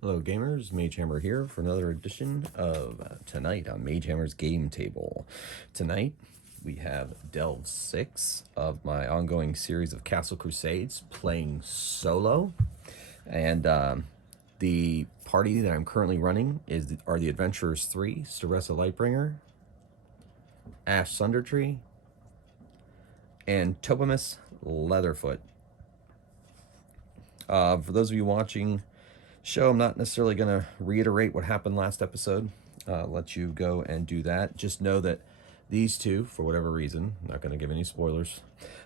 Hello gamers, Mage Hammer here for another edition of Tonight on Mage Hammer's Game Table. Tonight we have Delve 6 of my ongoing series of Castle Crusades playing solo. And the party that I'm currently running are the Adventurers 3, Staressa Lightbringer, Ash Sundertree, and Topomus Leatherfoot. For those of you watching show, I'm not necessarily going to reiterate what happened last episode. Let you go and do that. Just know that these two, for whatever reason, I'm not going to give any spoilers,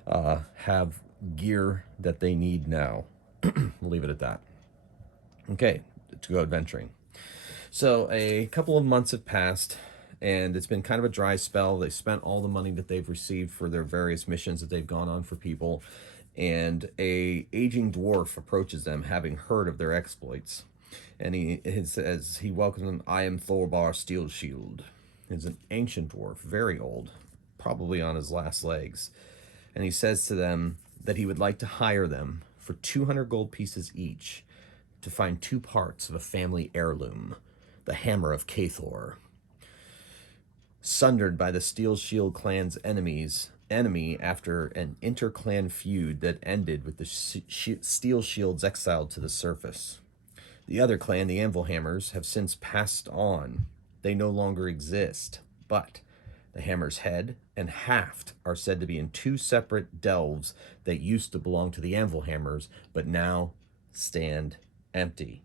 have gear that they need now. We'll leave it at that. Okay, to go adventuring. So a couple of months have passed, and it's been kind of a dry spell. They spent all the money that they've received for their various missions that they've gone on for people, and a aging dwarf approaches them, having heard of their exploits. And he says, he welcomes them. I am Thorbar Steelshield. He's an ancient dwarf, very old, probably on his last legs. And he says to them that he would like to hire them for 200 gold pieces each to find two parts of a family heirloom, the Hammer of Kathor. Sundered by the Steel Shield clan's enemy after an inter-clan feud that ended with the Steel Shields exiled to the surface. The other clan, the Anvil Hammers, have since passed on. They no longer exist, but the Hammer's head and haft are said to be in two separate delves that used to belong to the Anvil Hammers, but now stand empty.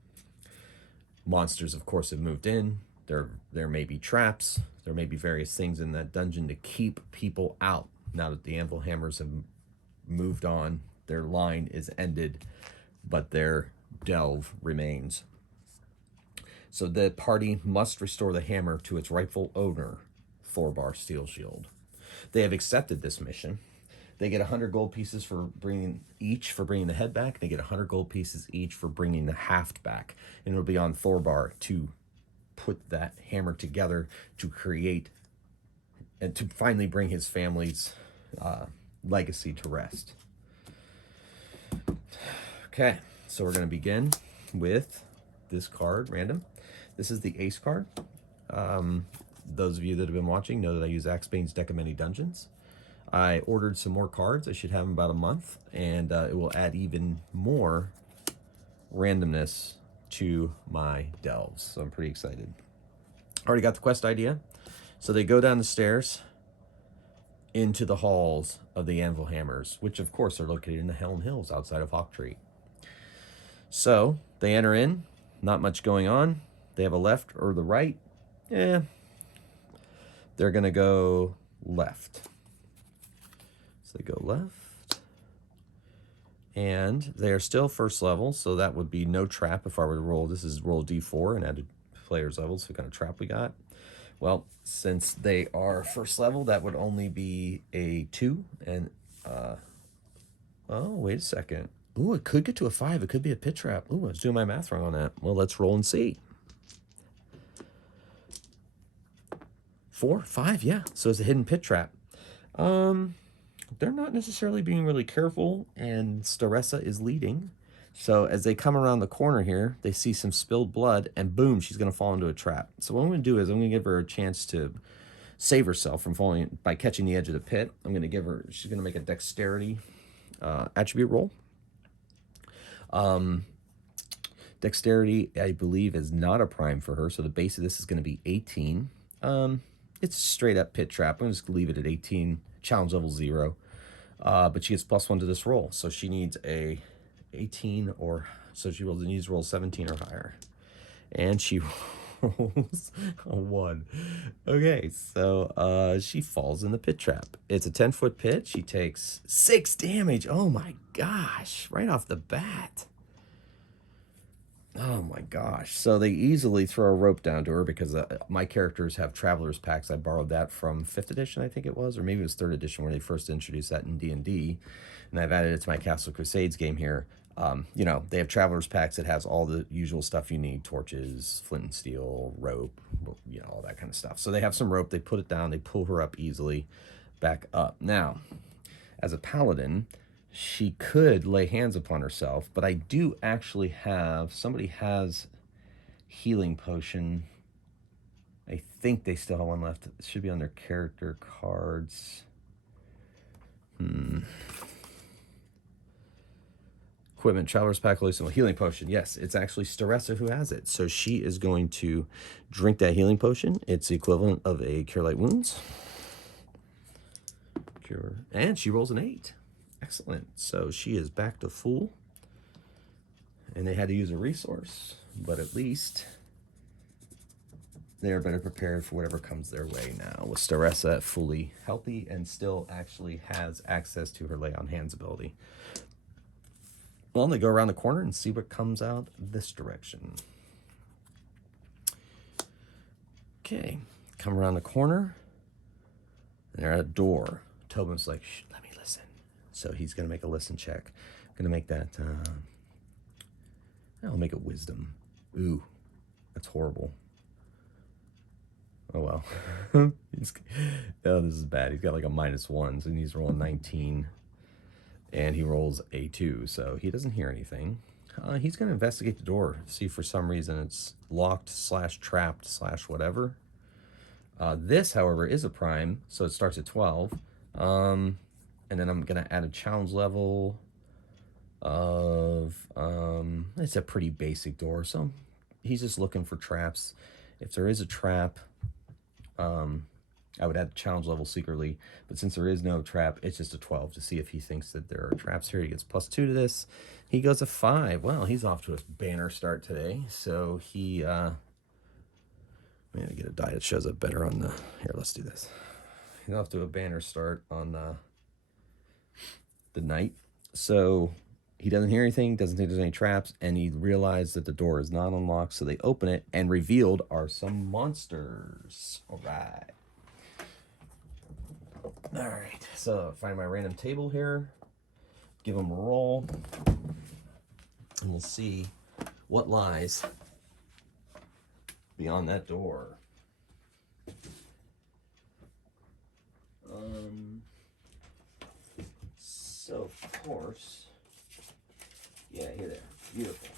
Monsters, of course, have moved in. There may be traps. There may be various things in that dungeon to keep people out. Now that the Anvil Hammers have moved on, their line is ended, but their delve remains. So the party must restore the hammer to its rightful owner, Thorbar Steelshield. They have accepted this mission. They get 100 gold pieces for bringing the head back. They get 100 gold pieces each for bringing the haft back. And it'll be on Thorbar to put that hammer together to create and to finally bring his family's legacy to rest. Okay, so we're going to begin with this card, random. This is the Ace card. Those of you that have been watching know that I use Axebane's Deck of Many Dungeons. I ordered some more cards. I should have them about a month, and it will add even more randomness to my delves. So I'm pretty excited. Already got the quest idea. So they go down the stairs into the halls of the Anvil Hammers, which of course are located in the Helm Hills outside of Hawktree. So they enter in, not much going on. They have a left or the right. They're gonna go left. So they go left. And they are still first level, so that would be no trap if I were to roll. This is roll D4 and add player's level, so what kind of trap we got? Well, since they are first level, that would only be a 2. And, oh, wait a second. Ooh, it could get to a 5. It could be a pit trap. Ooh, I was doing my math wrong on that. Well, let's roll and see. 4, 5, yeah. So it's a hidden pit trap. They're not necessarily being really careful, and Staressa is leading. So as they come around the corner here, they see some spilled blood, and boom, she's going to fall into a trap. So what I'm going to do is I'm going to give her a chance to save herself from falling by catching the edge of the pit. I'm going to give her, she's going to make a dexterity attribute roll. Dexterity, I believe, is not a prime for her, so the base of this is going to be 18. It's a straight up pit trap. I'm going to just leave it at 18, challenge level 0. But she gets +1 to this roll, so she needs a 18 or so she needs to roll 17 or higher, and she rolls a 1. Okay, so she falls in the pit trap. It's a 10-foot pit. She takes 6 damage. Oh my gosh, right off the bat. Oh my gosh. So they easily throw a rope down to her because my characters have traveler's packs. I borrowed that from 5th edition, I think it was, or maybe it was 3rd edition when they first introduced that in D&D, and I've added it to my Castle Crusades game here. You know, they have traveler's packs that has all the usual stuff you need: torches, flint and steel, rope, you know, all that kind of stuff. So they have some rope. They put it down. They pull her up easily back up. Now, as a paladin, she could lay hands upon herself, but I do actually have, somebody has healing potion. I think they still have one left. It should be on their character cards. Equipment, Traveler's Pack, Hallucinable, Healing Potion. Yes, it's actually Staressa who has it. So she is going to drink that healing potion. It's the equivalent of a Cure Light Wounds. Cure. And she rolls an 8. Excellent. So she is back to full. And they had to use a resource, but at least they're better prepared for whatever comes their way now, with Staressa fully healthy and still actually has access to her Lay on Hands ability. Well, they go around the corner and see what comes out this direction. Okay, come around the corner. And they're at a door. Tobin's like, shh, let me listen. So he's going to make a listen check. I'm going to make that, I'll make it wisdom. Ooh, that's horrible. Oh, well. Oh, this is bad. He's got like a -1, so he's rolling 19. And he rolls a 2, so he doesn't hear anything. He's going to investigate the door, see if for some reason it's locked / trapped / whatever. This, however, is a prime, so it starts at 12. And then I'm going to add a challenge level of, it's a pretty basic door, so he's just looking for traps. If there is a trap, I would add challenge level secretly, but since there is no trap, it's just a 12 to see if he thinks that there are traps here. He gets +2 to this. He goes a 5. Well, he's off to a banner start today. So he, I'm gonna get a die that shows up better on the, here, let's do this. He's off to a banner start on the night. So he doesn't hear anything, doesn't think there's any traps, and he realized that the door is not unlocked, so they open it, and revealed are some monsters. All right. All right, so find my random table here, give them a roll, and we'll see what lies beyond that door. So of course, yeah, here they are, beautiful.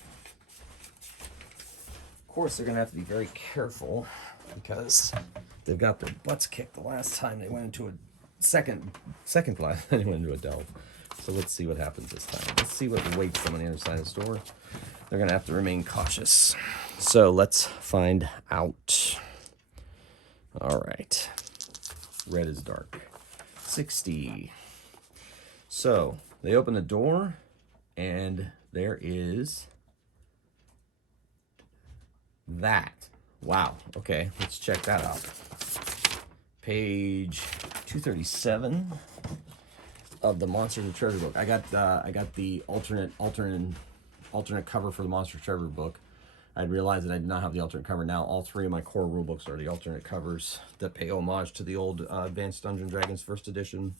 Of course, they're gonna have to be very careful because they've got their butts kicked the last time they went into a second class they went into a delve. So let's see what happens this time. Let's see what awaits them on the other side of the door. They're gonna have to remain cautious. So let's find out. All right, red is dark. 60. So they open the door and there is that. Wow, okay, let's check that out. Page 237 of the Monsters and Treasure book. I got the alternate cover for the Monster Treasure book. I realized that I did not have the alternate cover. Now all 3 of my core rule books are the alternate covers that pay homage to the old Advanced Dungeons & Dragons first edition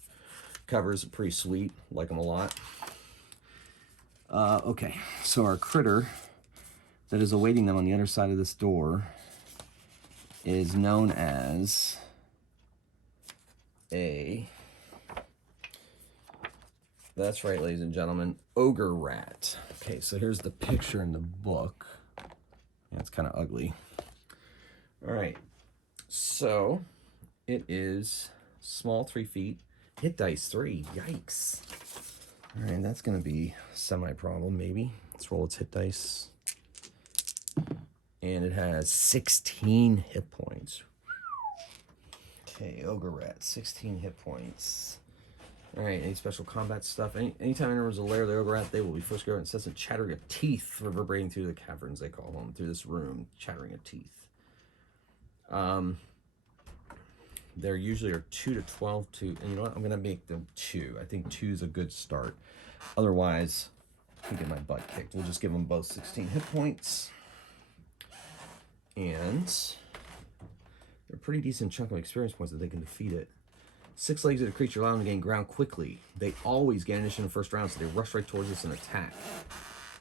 covers. Pretty sweet, like them a lot. Okay, so our critter that is awaiting them on the other side of this door is known as that's right, ladies and gentlemen, ogre rat. Okay, so here's the picture in the book. Yeah, it's kind of ugly. All right, so it is small, 3 feet, hit dice 3. Yikes. All right, that's gonna be semi-problem maybe. Let's roll its hit dice. And it has 16 hit points. Okay, ogre rat, 16 hit points. All right, any special combat stuff? Anytime enters a lair of the ogre rat, they will be forced to go incessant chattering of teeth reverberating through the caverns, they call them, through this room, chattering of teeth. There usually are 2 to 12 to, and you know what? I'm gonna make them 2. I think 2 is a good start. Otherwise, I can get my butt kicked. We'll just give them both 16 hit points. And they're a pretty decent chunk of experience points that they can defeat it. 6 legs of the creature allow them to gain ground quickly. They always gain initiative in the first round, so they rush right towards us and attack.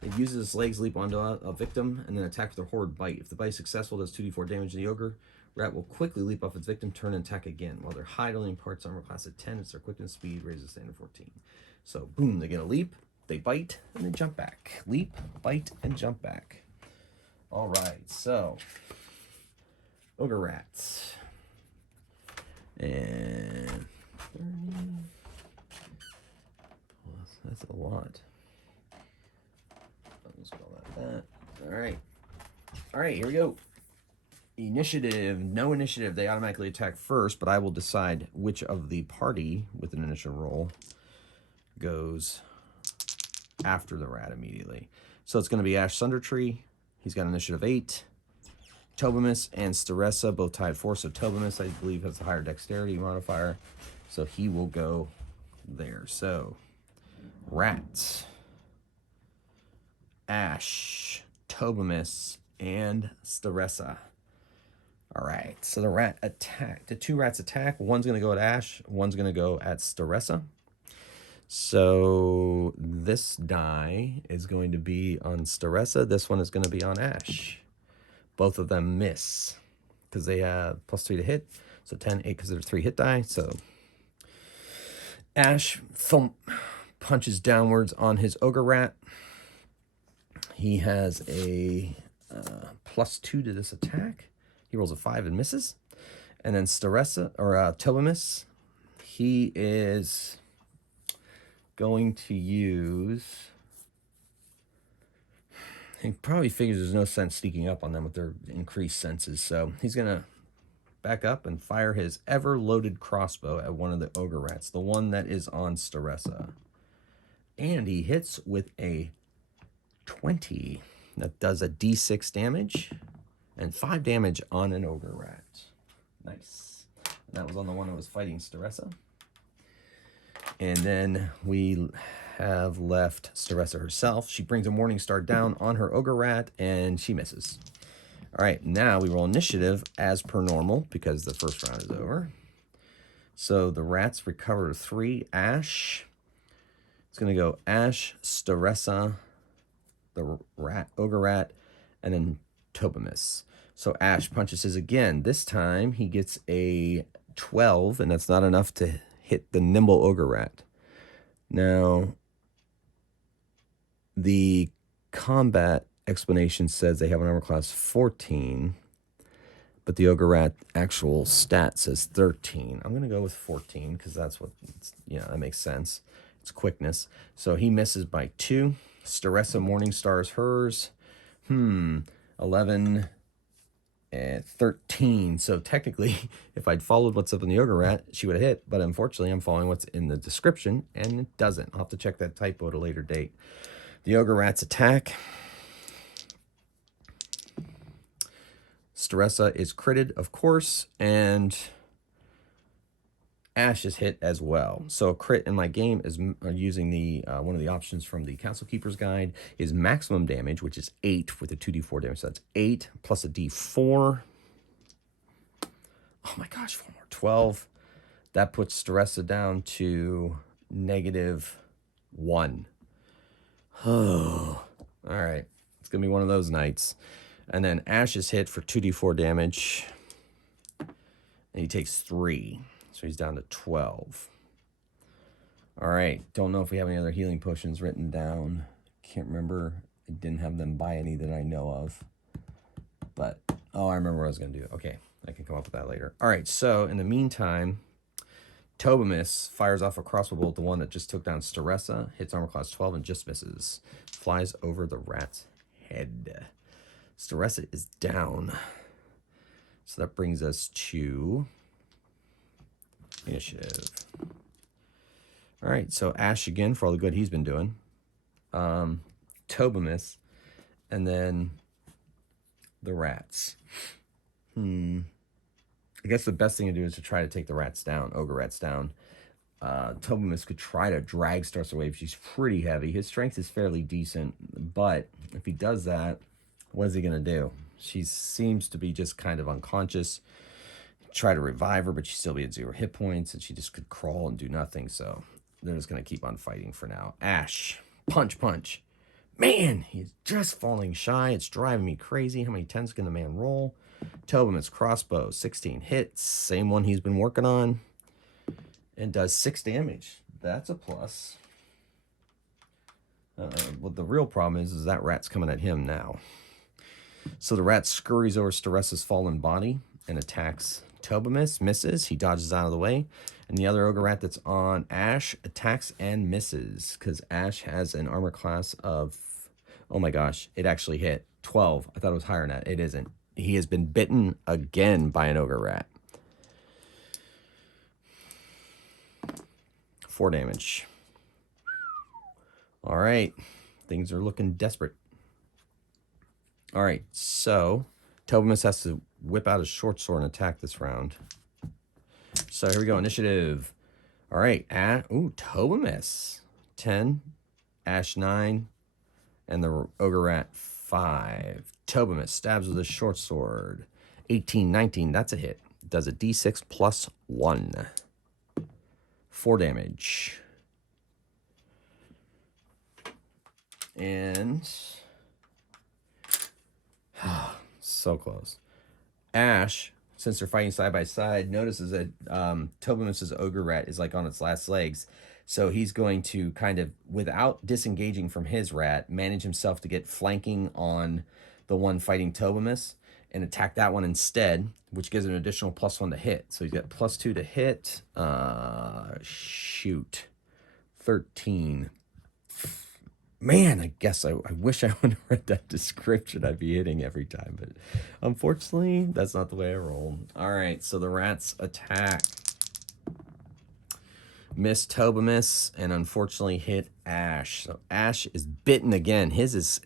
It uses its legs to leap onto a victim and then attack with their horrid bite. If the bite is successful, it does 2d4 damage to the ogre. Rat will quickly leap off its victim, turn and attack again. While their hide only imparts armor class at 10, it's their quickness speed raises to 14. So boom, they get a leap, they bite, and they jump back. Leap, bite, and jump back. All right, so ogre rats. And 30. That's a lot. I'll just call that. All right. All right, here we go. Initiative. No initiative. They automatically attack first, but I will decide which of the party with an initiative roll goes after the rat immediately. So it's going to be Ash Sundertree. He's got initiative 8. Tobimus and Staressa both tied 4. So Tobimus, I believe, has a higher dexterity modifier. So he will go there. So rats, Ash, Tobimus, and Staressa. All right. So the rat attack. The 2 rats attack. One's going to go at Ash. One's going to go at Staressa. So this die is going to be on Staressa. This one is going to be on Ash. Both of them miss because they have +3 to hit. So 10, 8 because they're 3 hit die. So Ash thump punches downwards on his ogre rat. He has a +2 to this attack. He rolls a 5 and misses. And then Staressa, or Tobimus, he is going to use... He probably figures there's no sense sneaking up on them with their increased senses. So he's going to back up and fire his ever-loaded crossbow at one of the ogre rats, the one that is on Staressa. And he hits with a 20. That does a d6 damage and 5 damage on an ogre rat. Nice. And that was on the one that was fighting Staressa. And then we have left Staressa herself. She brings a Morning Star down on her ogre rat, and she misses. All right, now we roll initiative as per normal because the first round is over. So the rats recover 3. Ash. It's going to go Ash, Staressa, the rat, ogre rat, and then Tobimus. So Ash punches his again. This time he gets a 12, and that's not enough to hit the nimble ogre rat. Now, the combat explanation says they have an armor class 14, but the ogre rat actual stat says 13. I'm going to go with 14 because that's what, that makes sense. It's quickness. So he misses by 2. Staressa Morning Stars hers. 11 and 13. So technically, if I'd followed what's up in the ogre rat, she would have hit. But unfortunately, I'm following what's in the description, and it doesn't. I'll have to check that typo at a later date. The ogre rat's attack. Staressa is critted, of course, and Ash is hit as well. So a crit in my game is using the one of the options from the Castle Keeper's Guide is maximum damage, which is 8 with a 2d4 damage. So that's 8 plus a d4. Oh my gosh, 4 more. 12. That puts Staressa down to -1. Oh, all right. It's going to be one of those nights. And then Ash is hit for 2d4 damage. And he takes 3. So he's down to 12. All right. Don't know if we have any other healing potions written down. Can't remember. I didn't have them by any that I know of. But, I remember what I was going to do. Okay. I can come up with that later. All right. So, in the meantime, Tobimus fires off a crossbow bolt, the one that just took down Staressa, hits armor class 12 and just misses. Flies over the rat's head. Staressa is down. So that brings us to initiative. All right, so Ash again for all the good he's been doing. Tobimus, and then the rats. I guess the best thing to do is to try to take the rats down, ogre rats down. Tobimus could try to drag Staressa away. She's pretty heavy. His strength is fairly decent, but if he does that, what is he going to do? She seems to be just kind of unconscious. Try to revive her, but she'd still be at 0 hit points, and she just could crawl and do nothing. So they're just going to keep on fighting for now. Ash, punch, punch. Man, he's just falling shy. It's driving me crazy. How many 10s can the man roll? Tobimus crossbow, 16 hits. Same one he's been working on. And does 6 damage. That's a plus. Well, the real problem is that rat's coming at him now. So the rat scurries over Staressa's fallen body and attacks Tobamus. Misses. He dodges out of the way. And the other ogre rat that's on Ash attacks and misses because Ash has an armor class of, oh my gosh, it actually hit 12. I thought it was higher than that. It isn't. He has been bitten again by an ogre rat. 4 damage. All right. Things are looking desperate. All right. So Tobamus has to whip out his short sword and attack this round. So here we go. Initiative. All right. Tobamus. 10. Ash 9. And the ogre rat 5. Tobamus stabs with his short sword. 18, 19. That's a hit. Does a d6 plus 1. 4 damage. And so close. Ash, since they're fighting side by side, notices that Tobamus's ogre rat is like on its last legs. So he's going to kind of, without disengaging from his rat, manage himself to get flanking on the one fighting Tobamus and attack that one instead, which gives him an additional +1 to hit. So he's got +2 to hit. Shoot. 13. Man, I guess I wish I would have read that description. I'd be hitting every time, but unfortunately, that's not the way I roll. All right, so the rats attack. Miss Tobamus and unfortunately hit Ash. So Ash is bitten again. His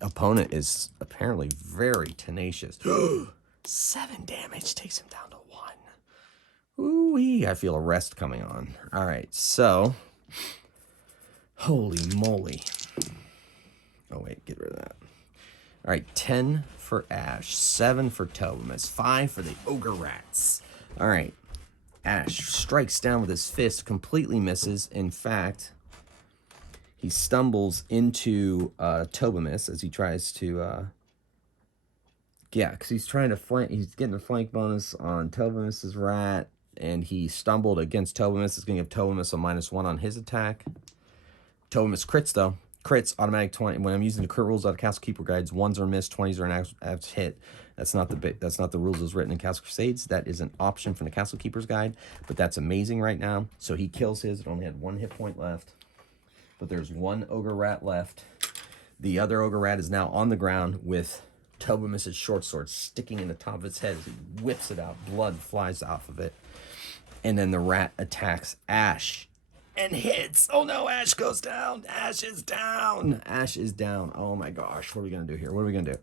opponent is apparently very tenacious. 7 damage takes him down to 1. Ooh-wee, I feel a rest coming on. All right, so holy moly. Oh, wait, get rid of that. All right, 10 for Ash, 7 for Tobamus, 5 for the ogre rats. All right, Ash strikes down with his fist, completely misses. In fact, he stumbles into Tobamus as he tries to, yeah, because he's trying to flank, he's getting a flank bonus on Tobamus's rat, and he stumbled against Tobamus. It's going to give Tobamus a -1 on his attack. Tobamus crits, though. Crits, automatic 20. When I'm using the crit rules out of Castle Keeper guides, 1s are missed, 20s are an actual hit. That's not the rules as written in Castles Crusades. That is an option from the Castle Keeper's guide, but that's amazing right now. So he kills his. It only had 1 hit point left, but there's 1 ogre rat left. The other ogre rat is now on the ground with Tobamus's short sword sticking in the top of its head as he whips it out. Blood flies off of it, and then the rat attacks Ash. And hits. Oh no, Ash goes down. Ash is down. Ash is down. Oh my gosh. What are we going to do here? What are we going to do?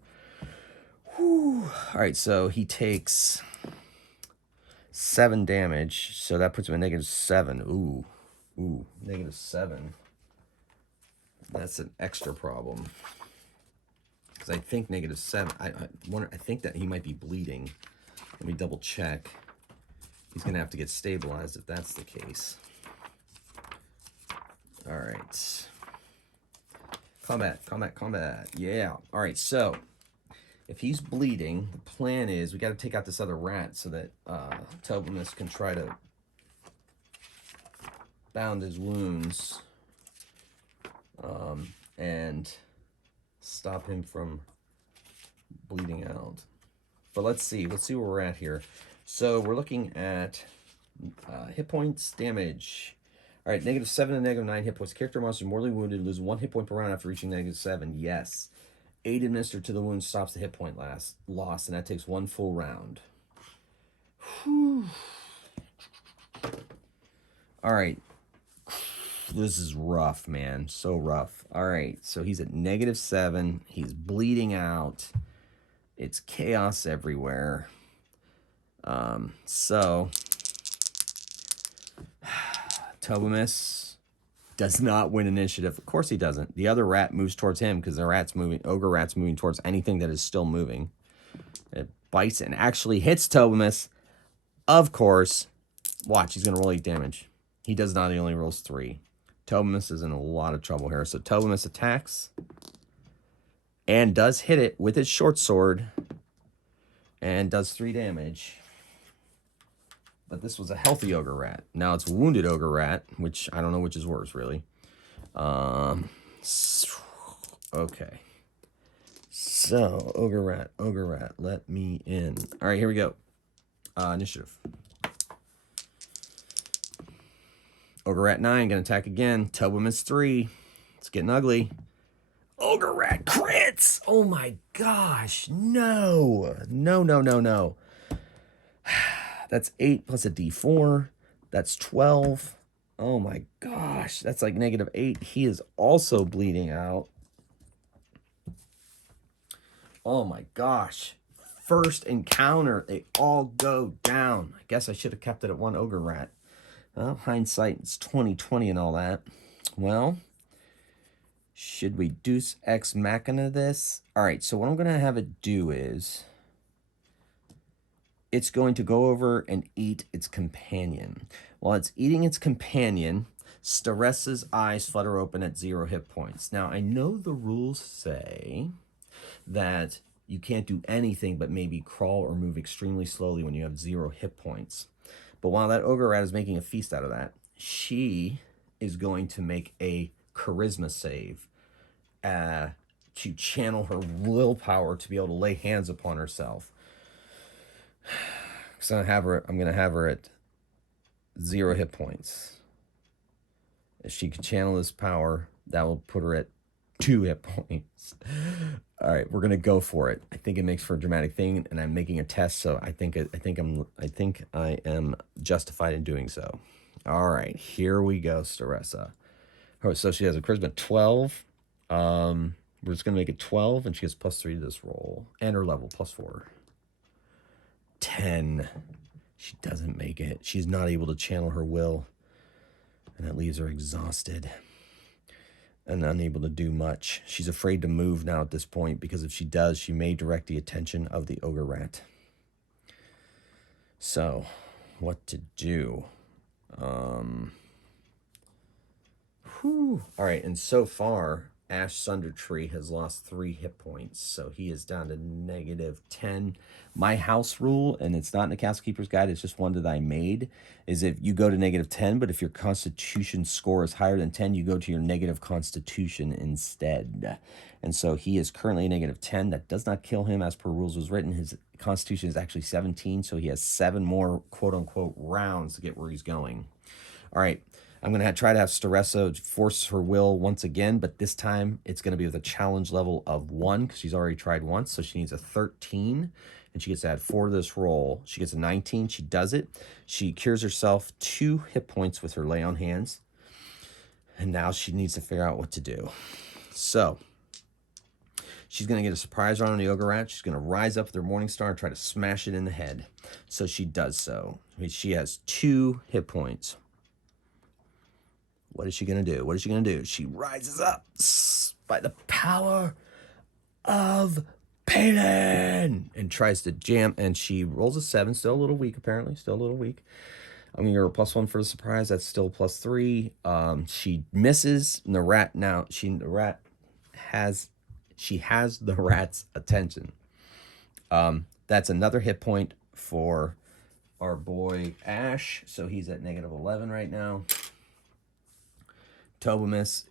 Whew. All right, so he takes 7 damage. So that puts him at -7. Ooh. Ooh, -7. That's an extra problem. Because I think -7. I think that he might be bleeding. Let me double check. He's going to have to get stabilized if that's the case. All right. Combat, combat, combat. Yeah. All right, so if he's bleeding, the plan is we got to take out this other rat so that Tobamus can try to bound his wounds and stop him from bleeding out. But let's see. Let's see where we're at here. So we're looking at hit points, damage. All right, -7 and -9 hit points. Character monster mortally wounded, lose 1 hit point per round after reaching -7. Yes. Aid administered to the wound stops the hit point loss, and that takes 1 full round. Whew. All right. This is rough, man. So rough. All right, so he's at -7. He's bleeding out. It's chaos everywhere. So Tobamus does not win initiative. Of course he doesn't. The other rat moves towards him because the rat's moving. Ogre rat's moving towards anything that is still moving. It bites and actually hits Tobamus. Of course. Watch, he's going to roll 8 damage. He does not. He only rolls 3. Tobamus is in a lot of trouble here. So Tobamus attacks and does hit it with his short sword and does 3 damage. But this was a healthy ogre rat. Now it's a wounded ogre rat, which I don't know which is worse, really. Okay. So, ogre rat, let me in. All right, here we go. Initiative. Ogre rat 9, gonna attack again. Tubwim is 3. It's getting ugly. Ogre rat crits! Oh my gosh, no. No. That's 8 plus a d4. That's 12. Oh my gosh, that's like -8. He is also bleeding out. Oh my gosh. First encounter, they all go down. I guess I should have kept it at 1 ogre rat. Well, hindsight, it's 2020 and all that. Well, should we Deus Ex Machina this? All right, so what I'm going to have it do is it's going to go over and eat its companion. While it's eating its companion, Staressa's eyes flutter open at 0 hit points. Now, I know the rules say that you can't do anything but maybe crawl or move extremely slowly when you have 0 hit points. But while that ogre rat is making a feast out of that, she is going to make a charisma save to channel her willpower to be able to lay hands upon herself. So I'm gonna have her at 0 hit points. If she can channel this power, that will put her at 2 hit points. All right, we're gonna go for it. I think it makes for a dramatic thing, and I'm making a test, so I think I am justified in doing so. All right, here we go, Staressa. Oh, so she has a charisma 12. We're just gonna make it 12, and she gets +3 to this roll, and her level +4. 10. She doesn't make it. She's not able to channel her will, and that leaves her exhausted and unable to do much. She's afraid to move now at this point, because if she does, she may direct the attention of the ogre rat. So, what to do? All right, and so far, Ash Sundertree has lost 3 hit points, so he is down to -10. My house rule, and it's not in the Castle Keeper's Guide, it's just one that I made, is if you go to -10, but if your Constitution score is higher than 10, you go to your negative Constitution instead. And so he is currently a -10. That does not kill him as per rules was written. His Constitution is actually 17, so he has 7 more quote-unquote rounds to get where he's going. All right. I'm going to try to have Staressa force her will once again, but this time it's going to be with a challenge level of 1, because she's already tried once, so she needs a 13, and she gets to add 4 to this roll. She gets a 19. She does it. She cures herself 2 hit points with her lay on hands, and now she needs to figure out what to do. So she's going to get a surprise round on the ogre rat. She's going to rise up with her morning star and try to smash it in the head. So she does so. She has 2 hit points. What is she going to do? What is she going to do? She rises up by the power of Palin and tries to jam, and she rolls a 7. Still a little weak, apparently. Still a little weak. I'm going to give her a +1 for the surprise. That's still +3. She misses. And the rat now, she has the rat's attention. That's another hit point for our boy Ash. So he's at -11 right now. Tobimus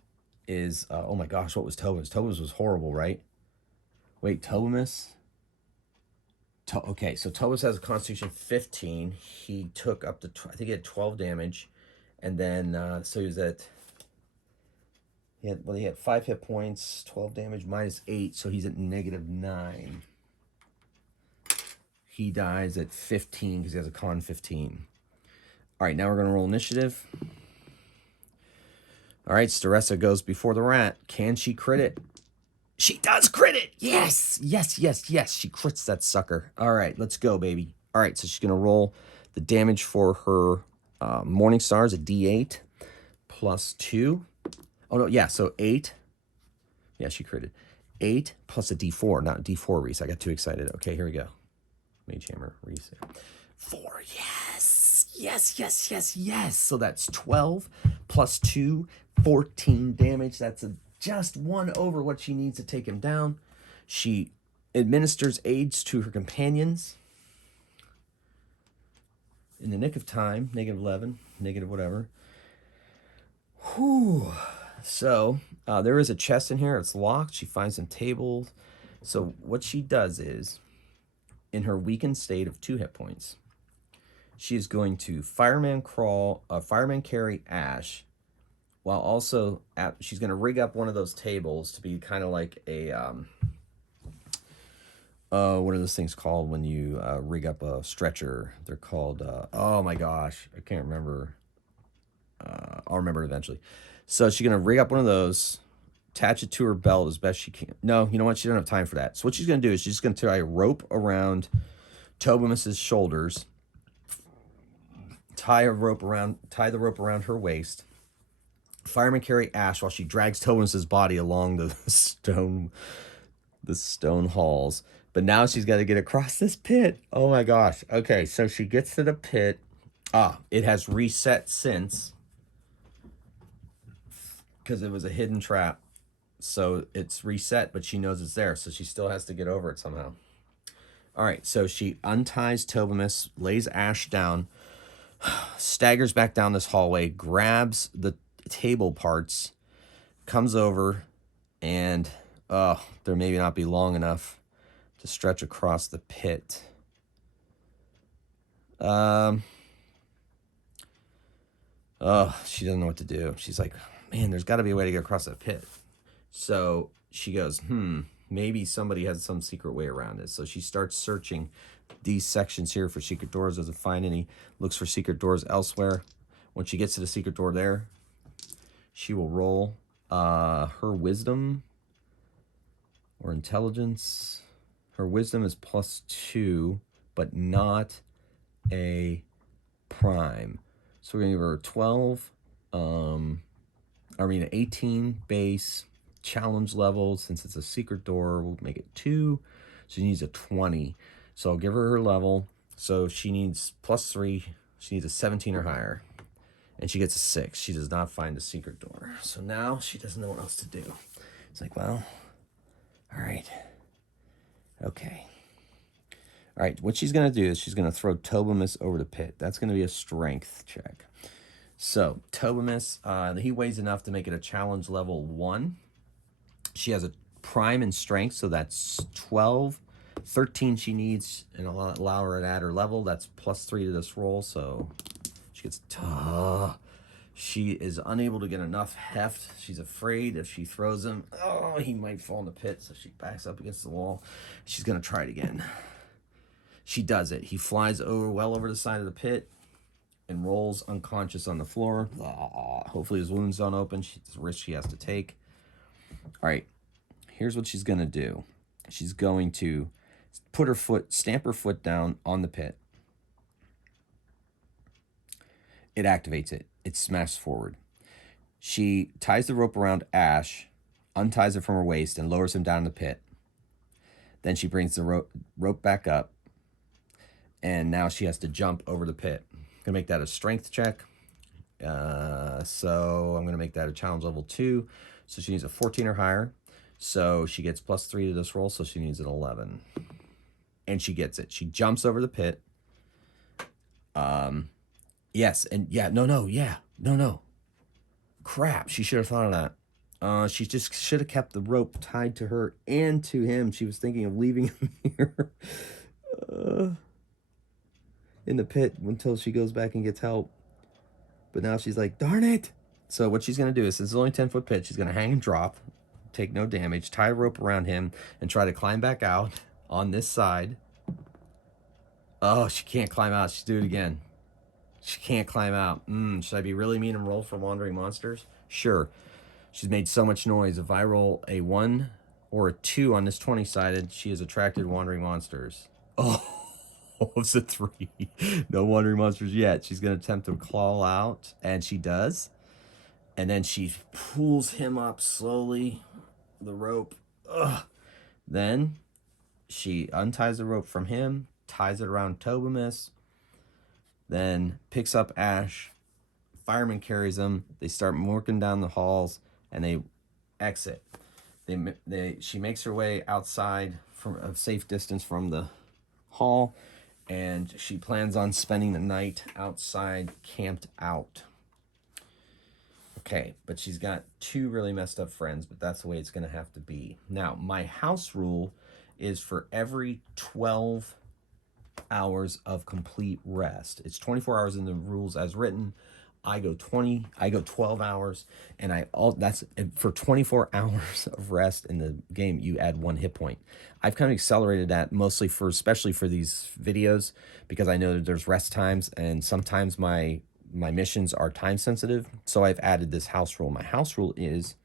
is, oh my gosh, what was Tobimus? Tobimus was horrible, right? Wait, Tobimus? Okay, so Tobimus has a Constitution 15. He took up to, I think he had 12 damage. And then, so he was at, he had 5 hit points, 12 damage, -8. So he's at -9. He dies at 15 because he has a Con 15. All right, now we're going to roll initiative. All right, Staressa goes before the rat. Can she crit it? She does crit it. Yes. She crits that sucker. All right, let's go, baby. All right, so she's going to roll the damage for her Morning Stars, a D8, +2. Oh, no, yeah, so 8. Yeah, she critted. 8 plus a D4, not a D4, Reese. I got too excited. Okay, here we go. Mage Hammer, Reese. 4, yes. So that's 12 plus 2, 14 damage. That's just 1 over what she needs to take him down. She administers aids to her companions in the nick of time. -11, negative whatever. Whew. So there is a chest in here. It's locked. She finds some tables. So what she does is, in her weakened state of 2 hit points, she is going to fireman carry Ash, while also she's going to rig up one of those tables to be kind of like a what are those things called when you rig up a stretcher? They're called oh my gosh, I can't remember. I'll remember it eventually. So she's gonna rig up one of those, attach it to her belt as best she can. No, you know what? She doesn't have time for that. So what she's gonna do is she's just gonna tie a rope around Tobimus's shoulders, tie the rope around her waist. Fireman carry Ash while she drags Tobimus's body along the stone halls. But now she's got to get across this pit. Oh my gosh. Okay, so she gets to the pit. It has reset since, because it was a hidden trap. So it's reset, but she knows it's there. So she still has to get over it somehow. All right, so she unties Tobimus, lays Ash down, staggers back down this hallway, grabs the table parts, comes over, and there maybe not be long enough to stretch across the pit. She doesn't know what to do. She's like, man, there's got to be a way to get across that pit. So she goes, maybe somebody has some secret way around it. So she starts searching these sections here for secret doors, doesn't find any, looks for secret doors elsewhere. When she gets to the secret door there, she will roll her wisdom or intelligence. Her wisdom is +2, but not a prime. So we're going to give her 12, an 18 base challenge level. Since it's a secret door, we'll make it 2. She needs a 20. So I'll give her her level. So she needs +3. She needs a 17 or higher. And she gets a 6. She does not find the secret door. So now she doesn't know what else to do. It's like, well, all right. Okay. All right, what she's going to do is she's going to throw Tobimus over the pit. That's going to be a strength check. So Tobimus, he weighs enough to make it a challenge level 1. She has a prime in strength, so that's 12. 13 she needs, and I'll allow her to add her level. That's +3 to this roll, so she gets... She is unable to get enough heft. She's afraid if she throws him, he might fall in the pit, so she backs up against the wall. She's going to try it again. She does it. He flies well over the side of the pit and rolls unconscious on the floor. Hopefully his wounds don't open. It's a risk she has to take. All right, here's what she's going to do. She's going to stamp her foot down on the pit. It activates it. It smashes forward. She ties the rope around Ash, unties it from her waist, and lowers him down in the pit. Then she brings the rope back up, and now she has to jump over the pit. I'm going to make that a strength check. So I'm going to make that a challenge level 2. So she needs a 14 or higher. So she gets +3 to this roll, so she needs an 11. And she gets it. She jumps over the pit. Yes, and yeah, no. Crap, she should have thought of that. She just should have kept the rope tied to her and to him. She was thinking of leaving him here in the pit until she goes back and gets help. But now she's like, darn it. So what she's going to do is, since it's only 10-foot pit, she's going to hang and drop, take no damage, tie a rope around him, and try to climb back out on this side. Oh, she can't climb out. She's do it again. She can't climb out. Should I be really mean and roll for wandering monsters? Sure. She's made so much noise. If I roll a 1 or a 2 on this 20-sided, she has attracted wandering monsters. Oh, it's a 3. No wandering monsters yet. She's going to attempt to claw out, and she does. And then she pulls him up slowly, the rope. Then she unties the rope from him, ties it around Tobimus, then picks up Ash. Fireman carries him. They start working down the halls, and they exit. She makes her way outside from a safe distance from the hall, and she plans on spending the night outside, camped out. Okay, but she's got 2 really messed up friends, but that's the way it's going to have to be. Now, my house rule is for every 12 hours of complete rest. It's 24 hours in the rules as written. I go 12 hours, and that's for 24 hours of rest in the game, you add 1 hit point. I've kind of accelerated that mostly especially for these videos, because I know that there's rest times, and sometimes my missions are time sensitive. So I've added this house rule. My house rule is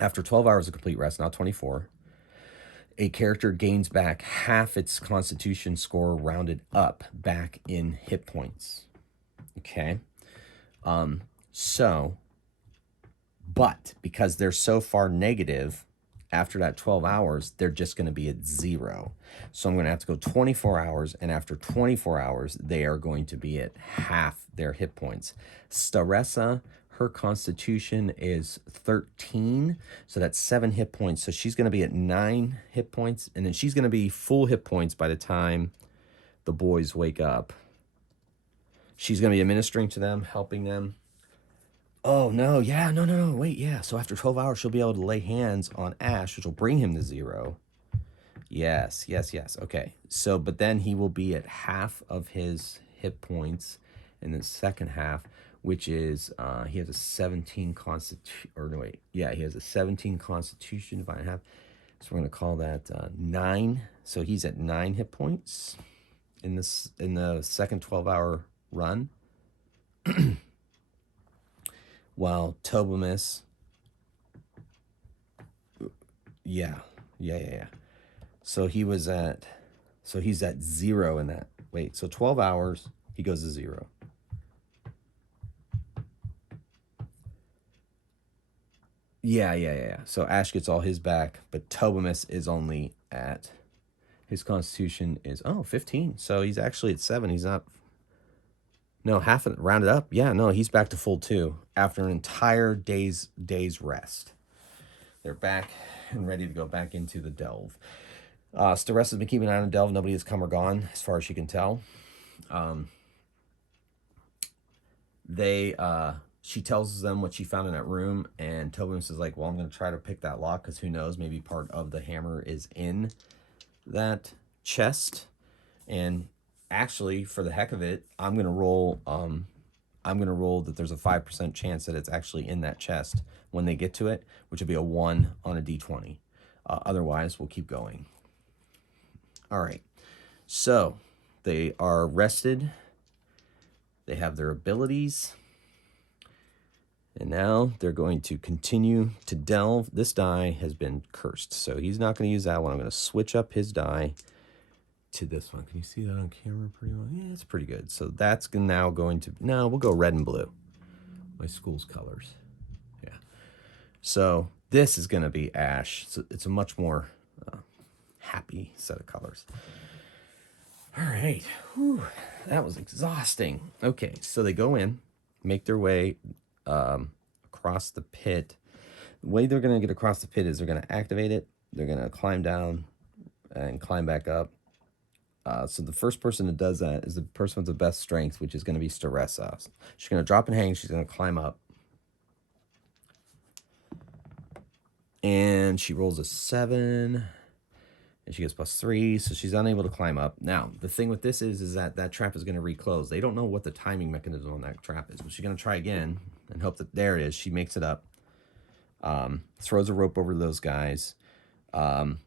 after 12 hours of complete rest, not 24, a character gains back half its constitution score rounded up back in hit points. Okay. But because they're so far negative, after that 12 hours, they're just going to be at 0. So I'm going to have to go 24 hours, and after 24 hours, they are going to be at half their hit points. Staressa, her constitution is 13, so that's 7 hit points. So she's going to be at 9 hit points, and then she's going to be full hit points by the time the boys wake up. She's going to be administering to them, helping them. Oh, no, yeah, no, wait, yeah. So after 12 hours, she'll be able to lay hands on Ash, which will bring him to 0. Yes. Okay, so, but then he will be at half of his hit points in the second half, which is, he has a 17 constitution, or no, wait, yeah, he has a 17 constitution divided in half. So we're going to call that 9. So he's at 9 hit points in the second 12-hour run. While Tobimus, yeah. So he's at 0 in that. Wait, so 12 hours, he goes to 0. Yeah. So Ash gets all his back, but Tobimus is only at, his constitution is, 15. So he's actually at 7. He's not, no, half of it, rounded up. Yeah, no, he's back to full 2 after an entire day's rest. They're back and ready to go back into the delve. Staressa's been keeping an eye on the delve. Nobody has come or gone, as far as she can tell. She tells them what she found in that room, and Tobimus is like, well, I'm going to try to pick that lock, because who knows, maybe part of the hammer is in that chest. And actually, for the heck of it, I'm going to roll that there's a 5% chance that it's actually in that chest when they get to it, which would be a 1 on a d20. Otherwise, we'll keep going. All right. So they are rested. They have their abilities. And now they're going to continue to delve. This die has been cursed, so he's not going to use that one. I'm going to switch up his die to this one. Can you see that on camera pretty well? Yeah, it's pretty good. So that's now going to, no, we'll go red and blue. My school's colors. Yeah. So this is going to be Ash. So it's a much more happy set of colors. All right. Whew, that was exhausting. Okay, so they go in, make their way across the pit. The way they're going to get across the pit is they're going to activate it. They're going to climb down and climb back up. So the first person that does that is the person with the best strength, which is going to be Staressa. She's going to drop and hang. She's going to climb up. And she rolls a 7. And she gets +3, so she's unable to climb up. Now, the thing with this is that trap is going to reclose. They don't know what the timing mechanism on that trap is, but she's going to try again and hope that, there it is, she makes it up. Throws a rope over those guys. Ash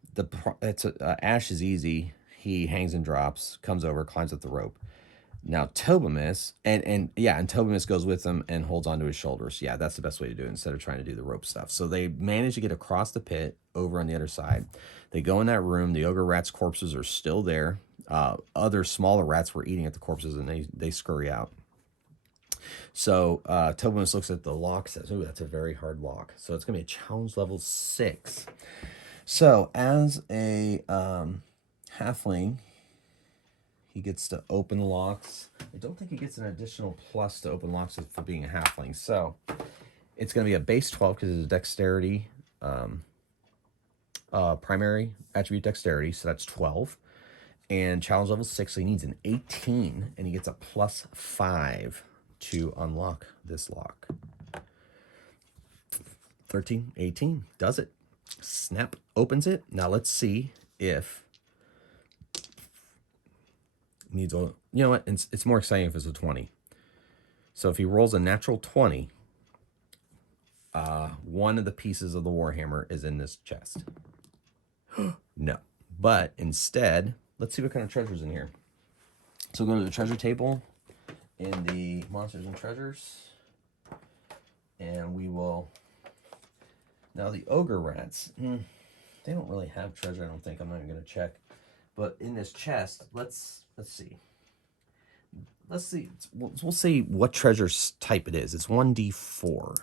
is easy. He hangs and drops, comes over, climbs up the rope. Now Tobimus, and Tobimus goes with him and holds onto his shoulders. Yeah, that's the best way to do it instead of trying to do the rope stuff. So they manage to get across the pit over on the other side. They go in that room. The ogre rats' corpses are still there. Other smaller rats were eating at the corpses, and they scurry out. So Tobimus looks at the lock, says, "Ooh, that's a very hard lock." So it's going to be a challenge level 6. So as a halfling, he gets to open locks. I don't think he gets an additional plus to open locks for being a halfling. So it's going to be a base 12 because it's a dexterity, primary attribute dexterity. So that's 12. And challenge level 6, so he needs an 18, and he gets a +5 to unlock this lock. 13, 18, does it. Snap opens it. Now let's see if needs a, you know what, it's more exciting if it's a 20. So if he rolls a natural 20, one of the pieces of the Warhammer is in this chest. No. But instead, let's see what kind of treasure's in here. So we'll go to the treasure table in the Monsters and Treasures. And we will... Now the ogre rats, they don't really have treasure, I don't think. I'm not even going to check. But in this chest, let's see. Let's see. We'll see what treasure type it is. It's 1d4.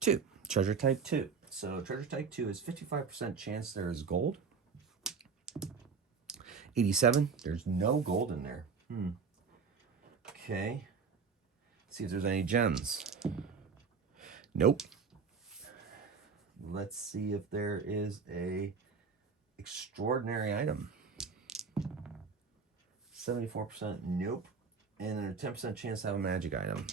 2. Treasure type 2. So treasure type 2 is 55% chance there is gold. 87. There's no gold in there. Okay. See if there's any gems. Nope. Let's see if there is a extraordinary item. 74%. Nope. And then a 10% chance to have a magic item.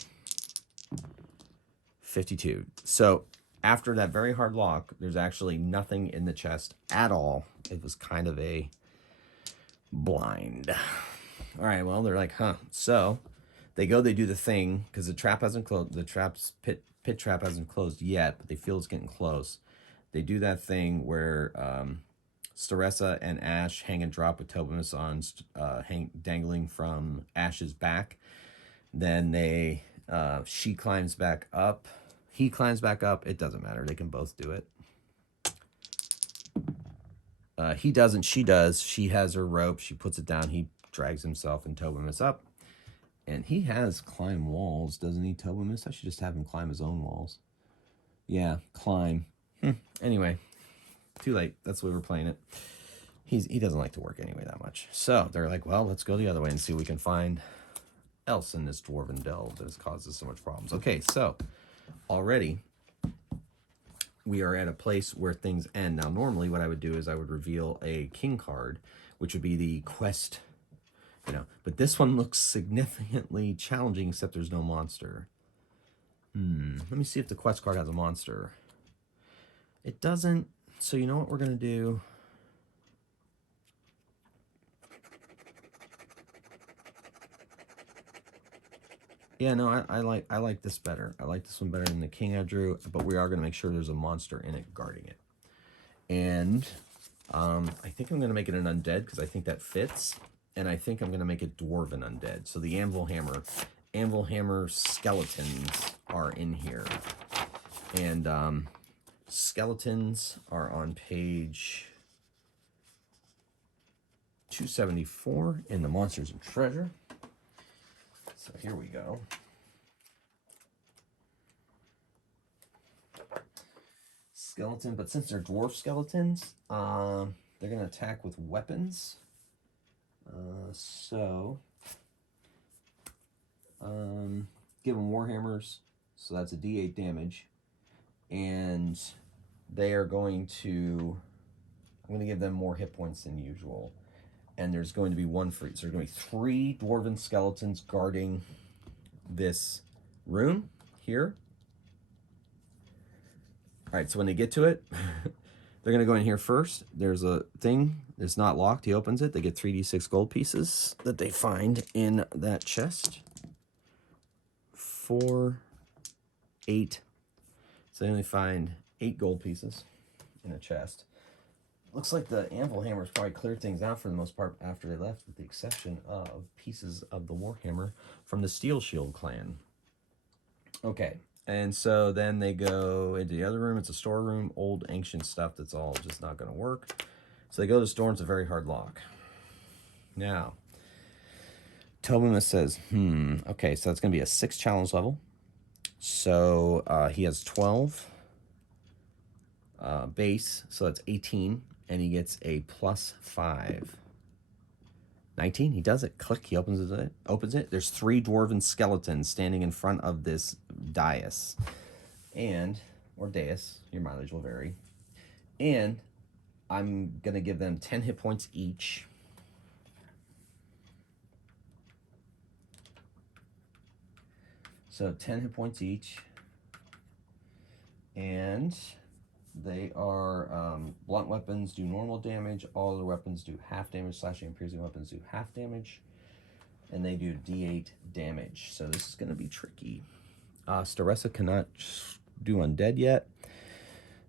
52. So after that very hard lock, there's actually nothing in the chest at all. It was kind of a blind. All right, well, they're like, huh. So they go, they do the thing, because the trap hasn't closed. The pit trap hasn't closed yet, but they feel it's getting close. They do that thing where Staressa and Ash hang and drop with Tobimus on dangling from Ash's back. Then they she climbs back up. He climbs back up. It doesn't matter. They can both do it. He doesn't. She does. She has her rope. She puts it down. He drags himself and Tobimus up. And he has climb walls, doesn't he, Tobimus? I should just have him climb his own walls. Yeah, climb. Anyway, too late. That's the way we're playing it. He doesn't like to work anyway that much. So they're like, well, let's go the other way and see what we can find else in this dwarven delve that has caused us so much problems. Okay, so already we are at a place where things end. Now, normally what I would do is I would reveal a king card, which would be the quest, you know. But this one looks significantly challenging, except there's no monster. Let me see if the quest card has a monster. It doesn't. So you know what we're going to do? Yeah, no, I like this better. I like this one better than the king I drew, but we are going to make sure there's a monster in it guarding it. And I think I'm going to make it an undead because I think that fits. And I think I'm going to make it dwarven undead. So the anvil hammer skeletons are in here. And skeletons are on page 274 in the Monsters and Treasure. So here we go. Skeleton, but since they're dwarf skeletons, they're going to attack with weapons. Give them warhammers, so that's a d8 damage. And they are going to, I'm going to give them more hit points than usual. And there's going to be one for each. So there's going to be 3 dwarven skeletons guarding this room here. All right, so when they get to it, they're going to go in here first. There's a thing. It's not locked. He opens it. They get 3d6 gold pieces that they find in that chest. 4, 8. So they only find 8 gold pieces in a chest. Looks like the anvil hammers probably cleared things out for the most part after they left, with the exception of pieces of the warhammer from the Steel Shield clan. Okay, and so then they go into the other room. It's a storeroom, old ancient stuff that's all just not going to work. So they go to the store, and it's a very hard lock. Now, Tobimus says, okay, so that's going to be a 6 challenge level. So he has 12 base, so that's 18. And he gets a +5. 19, he does it. Click, he opens it. There's 3 dwarven skeletons standing in front of this dais. Or dais, your mileage will vary. And I'm going to give them 10 hit points each. So 10 hit points each. And They are blunt weapons do normal damage. All other weapons do half damage. Slashing and piercing weapons do half damage. And they do D8 damage. So this is going to be tricky. Staressa cannot do undead yet.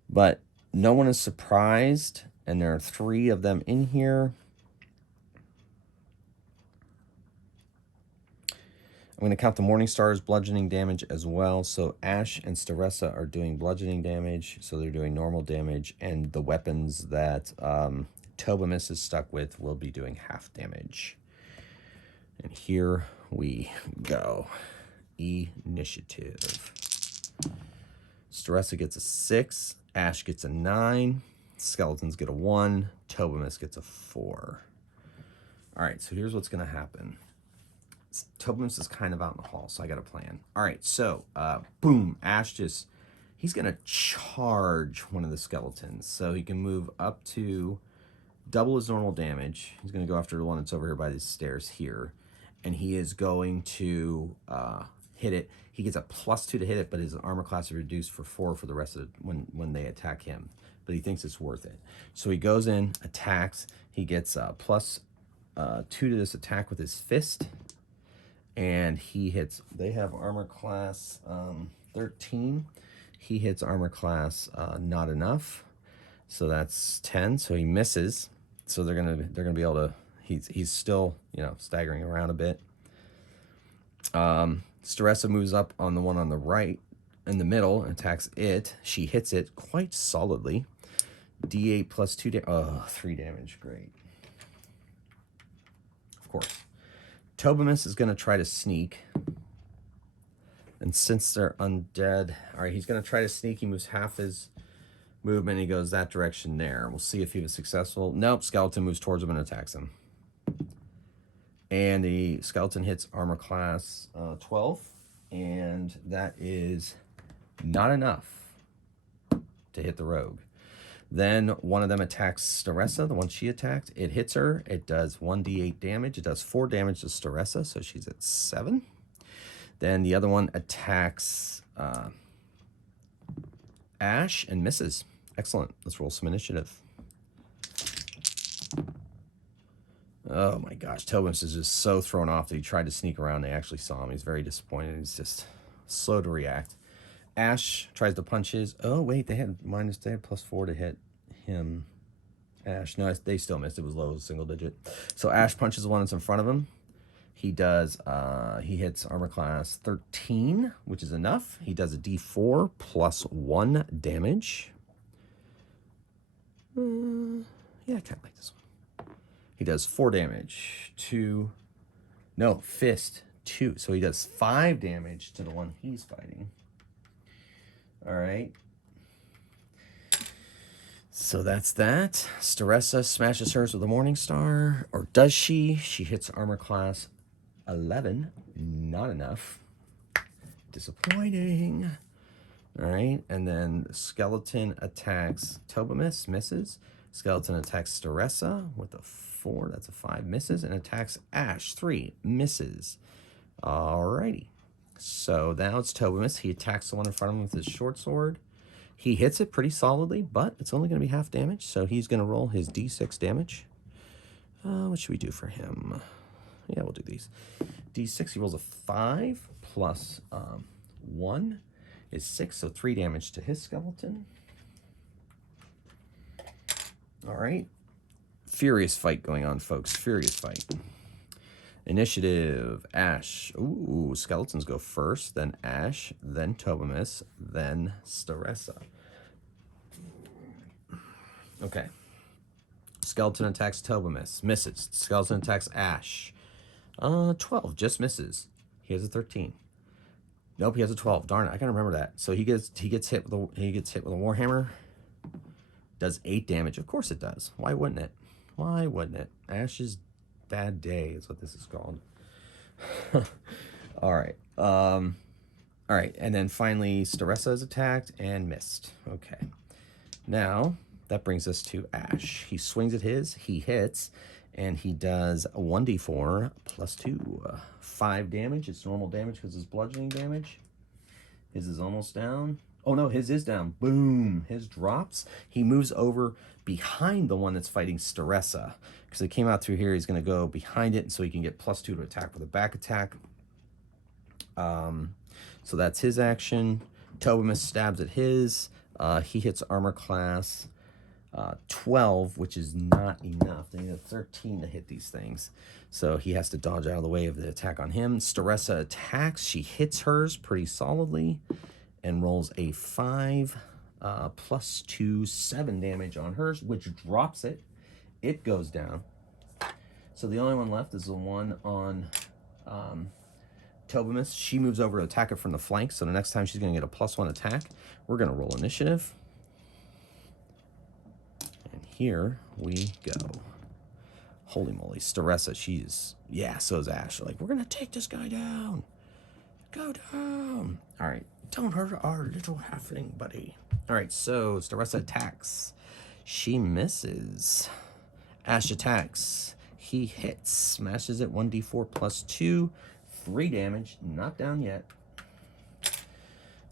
But no one is surprised. And there are 3 of them in here. I'm going to count the Morningstar's bludgeoning damage as well. So Ash and Staressa are doing bludgeoning damage. So they're doing normal damage. And the weapons that Tobamus is stuck with will be doing half damage. And here we go. Initiative. Staressa gets a 6. Ash gets a 9. Skeletons get a 1. Tobamus gets a 4. All right, so here's what's going to happen. Tobamus is kind of out in the hall, so I got a plan. All right, so boom, Ash he's going to charge one of the skeletons. So he can move up to double his normal damage. He's going to go after the one that's over here by these stairs here. And he is going to hit it. He gets a +2 to hit it, but his armor class is reduced for 4 for the rest of when they attack him. But he thinks it's worth it. So he goes in, attacks. He gets +2 to this attack with his fist. And he hits, they have armor class 13. He hits armor class not enough. So that's 10. So he misses. So they're gonna be able to, he's still, staggering around a bit. Staressa moves up on the one on the right in the middle and attacks it. She hits it quite solidly. D8 +2 3 damage. Great. Of course. Tobamus is going to try to sneak. And since they're undead, all right, he's going to try to sneak. He moves half his movement. He goes that direction there. We'll see if he was successful. Nope, skeleton moves towards him and attacks him. And the skeleton hits armor class 12. And that is not enough to hit the rogue. Then one of them attacks Staressa, the one she attacked. It hits her. It does 1d8 damage. It does 4 damage to Staressa, so she's at 7. Then the other one attacks Ash and misses. Excellent. Let's roll some initiative. Oh my gosh, Tobamus is just so thrown off that he tried to sneak around. They actually saw him. He's very disappointed. He's just slow to react. Ash tries to punch his. Oh wait, they had +4 to hit him. Ash, no, they still missed. It was low, single digit. So Ash punches the one that's in front of him. He does. He hits armor class 13, which is enough. He does a D4 +1 damage. Yeah, I kind of like this one. He does 4 damage to. No, fist 2. So he does 5 damage to the one he's fighting. All right. So that's that. Staressa smashes hers with a Morningstar. Or does she? She hits armor class 11. Not enough. Disappointing. All right. And then Skeleton attacks Tobamus. Misses. Skeleton attacks Staressa with a 4. That's a 5. Misses. And attacks Ash. 3. Misses. All righty. So now it's Tobamus. He attacks the one in front of him with his short sword. He hits it pretty solidly, but it's only going to be half damage. So he's going to roll his D6 damage. What should we do for him? Yeah, we'll do these. D6, he rolls a 5 plus 1 is 6. So 3 damage to his skeleton. All right. Furious fight going on, folks. Furious fight. Initiative, Ash. Ooh, skeletons go first, then Ash, then Tobamus, then Staressa. Okay. Skeleton attacks Tobamus. Misses. Skeleton attacks Ash. 12, just misses. He has a 13. Nope, he has a 12. Darn it, I gotta remember that. So he gets hit with a warhammer. Does 8 damage. Of course it does. Why wouldn't it? Why wouldn't it? Ash's bad day is what this is called. All right. All right. And then finally, Staressa is attacked and missed. Okay. Now, that brings us to Ash. He swings at his. He hits. And he does a 1d4 +2. 5 damage. It's normal damage because it's bludgeoning damage. His is almost down. Oh no, his is down. Boom. His drops. He moves over behind the one that's fighting Staressa. Because it came out through here, he's going to go behind it so he can get +2 to attack with a back attack. So that's his action. Tobimus stabs at his. He hits armor class 12, which is not enough. They need a 13 to hit these things. So he has to dodge out of the way of the attack on him. Staressa attacks. She hits hers pretty solidly and rolls a 5 +2, 7 damage on hers, which drops it. It goes down. So the only one left is the one on Tobimus. She moves over to attack it from the flank, so the next time she's going to get a +1 attack. We're going to roll initiative. And here we go. Holy moly, Staressa, she's, yeah, so is Ash. Like, we're going to take this guy down. Go down. All right, don't hurt our little halfling buddy. All right, so Staressa attacks. She misses. Ash attacks. He hits, smashes it 1d4 +2, 3 damage, not down yet.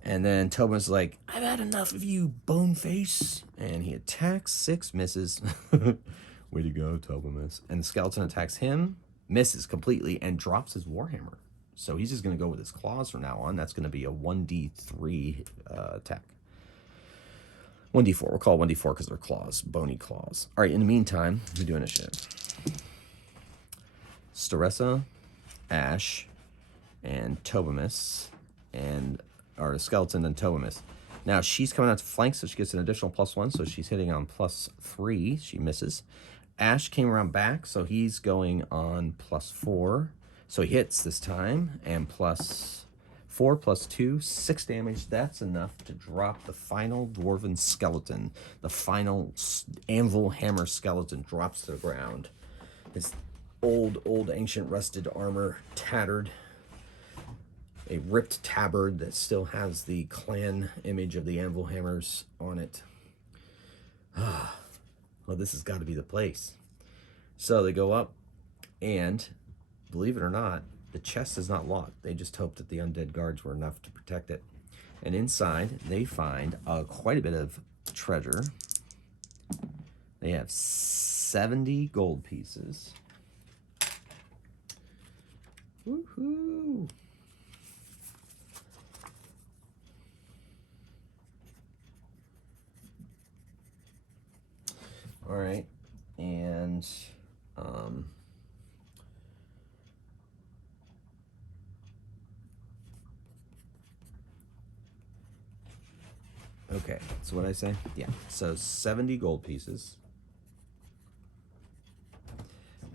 And then Tobimus is like, I've had enough of you, boneface. And he attacks, 6, misses. Way to go, Tobimus. And the skeleton attacks him, misses completely, and drops his warhammer. So he's just going to go with his claws from now on. That's going to be a 1d3 attack. 1d4. We'll call it 1d4 because they're claws, bony claws. All right, in the meantime, we do initiative. Staressa, Ash, and Tobimus, and or the skeleton and Tobimus. Now she's coming out to flank, so she gets an additional +1, so she's hitting on +3. She misses. Ash came around back, so he's going on +4. So he hits this time, and +4 +2, 6 damage. That's enough to drop the final dwarven skeleton. The final anvil hammer skeleton drops to the ground. His old ancient rusted armor tattered. A ripped tabard that still has the clan image of the anvil hammers on it. Well, this has got to be the place. So they go up, and believe it or not, the chest is not locked. They just hoped that the undead guards were enough to protect it. And inside, they find quite a bit of treasure. They have 70 gold pieces. Woohoo! All right, and okay, so what did I say? Yeah, so 70 gold pieces.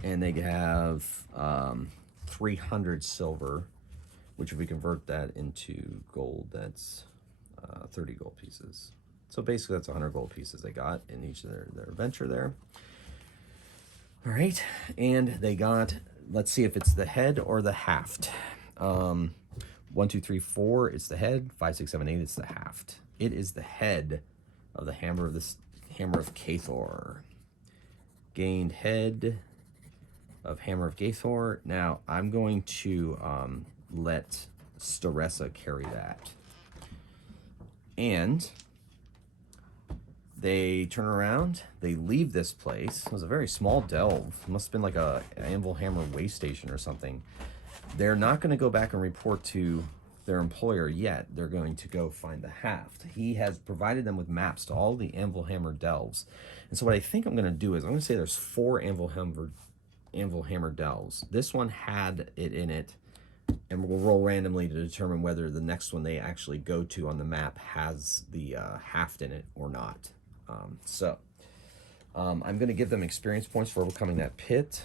And they have 300 silver, which if we convert that into gold, that's 30 gold pieces. So basically that's 100 gold pieces they got in each of their venture there. All right, and they got, let's see if it's the head or the haft. 1, 2, 3, 4, it's the head. 5, 6, 7, 8, it's the haft. It is the head of the Hammer of Kathor. Gained head of Hammer of Kathor. Now I'm going to let Staressa carry that. And they turn around, they leave this place. It was a very small delve. It must have been like a anvil hammer way station or something. They're not going to go back and report to their employer yet. They're going to go find the haft. He has provided them with maps to all the anvil hammer delves. And so what I think I'm going to do is I'm going to say there's 4 anvil hammer delves. This one had it in it, and we'll roll randomly to determine whether the next one they actually go to on the map has the haft in it or not. I'm going to give them experience points for overcoming that pit.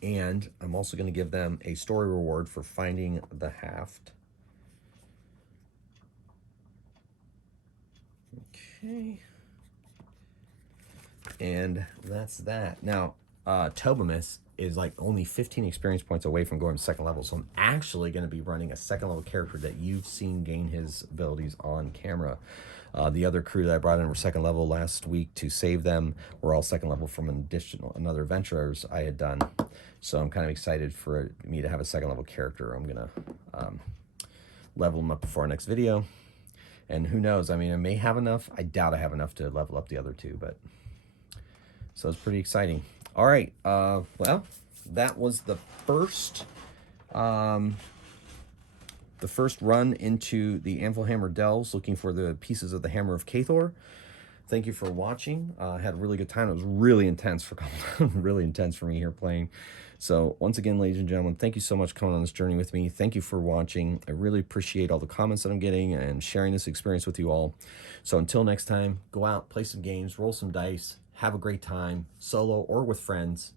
And I'm also going to give them a story reward for finding the haft. Okay. And that's that. Now, Tobimus is like only 15 experience points away from going to 2nd level. So I'm actually going to be running a 2nd level character that you've seen gain his abilities on camera. The other crew that I brought in were second level last week to save them. We're all second level from another adventures I had done. So I'm kind of excited for me to have a second level character. I'm gonna level them up before our next video. And who knows? I mean, I may have enough. I doubt I have enough to level up the other two, but so it's pretty exciting. All right. Well, that was the first run into the Hammer Delves, looking for the pieces of the Hammer of Kathor. Thank you for watching. I had a really good time. It was really intense for really intense for me here playing. So once again, ladies and gentlemen, thank you so much for coming on this journey with me. Thank you for watching. I really appreciate all the comments that I'm getting and sharing this experience with you all. So until next time, go out, play some games, roll some dice, have a great time, solo or with friends.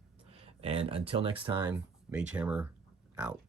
And until next time, Mage Hammer out.